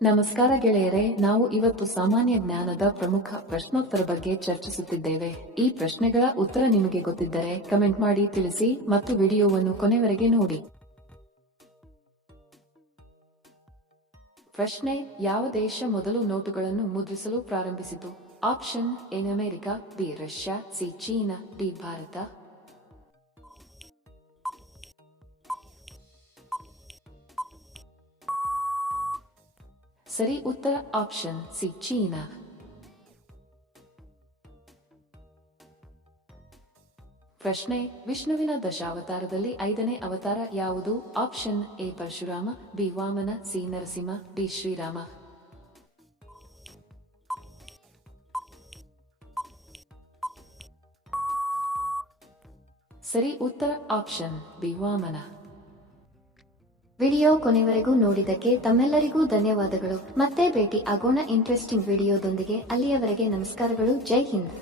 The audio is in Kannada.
ನಮಸ್ಕಾರ ಗೆಳೆಯರೆ, ನಾವು ಇವತ್ತು ಸಾಮಾನ್ಯ ಜ್ಞಾನದ ಪ್ರಮುಖ ಪ್ರಶ್ನೋತ್ತರ ಬಗ್ಗೆ ಚರ್ಚಿಸುತ್ತಿದ್ದೇವೆ. ಈ ಪ್ರಶ್ನೆಗಳ ಉತ್ತರ ನಿಮಗೆ ಗೊತ್ತಿದ್ದರೆ ಕಮೆಂಟ್ ಮಾಡಿ ತಿಳಿಸಿ ಮತ್ತು ವಿಡಿಯೋವನ್ನು ಕೊನೆವರೆಗೆ ನೋಡಿ. ಪ್ರಶ್ನೆ: ಯಾವ ದೇಶ ಮೊದಲು ನೋಟುಗಳನ್ನು ಮುದ್ರಿಸಲು ಪ್ರಾರಂಭಿಸಿತು? Option: A America, B Russia, C China, D Bharat. ಸರಿ ಉತ್ತರ ಆಪ್ಷನ್ ಸಿ ಚೀನಾ. ಪ್ರಶ್ನೆ: ವಿಷ್ಣುವಿನ ದಶಾವತಾರದಲ್ಲಿ 5ನೇ ಅವತಾರ ಯಾವುದು? Option: A Parashurama, B Vamana, C Narasimha, D Shrirama. ಸರಿ ಉತ್ತರ ಆಪ್ಷನ್ ಬಿ ವಾಮನ. ವಿಡಿಯೋ ಕೊನೆವರೆಗೂ ನೋಡಿದ್ದಕ್ಕೆ ತಮ್ಮೆಲ್ಲರಿಗೂ ಧನ್ಯವಾದಗಳು. ಮತ್ತೆ ಭೇಟಿ ಆಗೋಣ ಇಂಟ್ರೆಸ್ಟಿಂಗ್ ವಿಡಿಯೋದೊಂದಿಗೆ. ಅಲ್ಲಿಯವರೆಗೆ ನಮಸ್ಕಾರಗಳು. ಜೈ ಹಿಂದ್.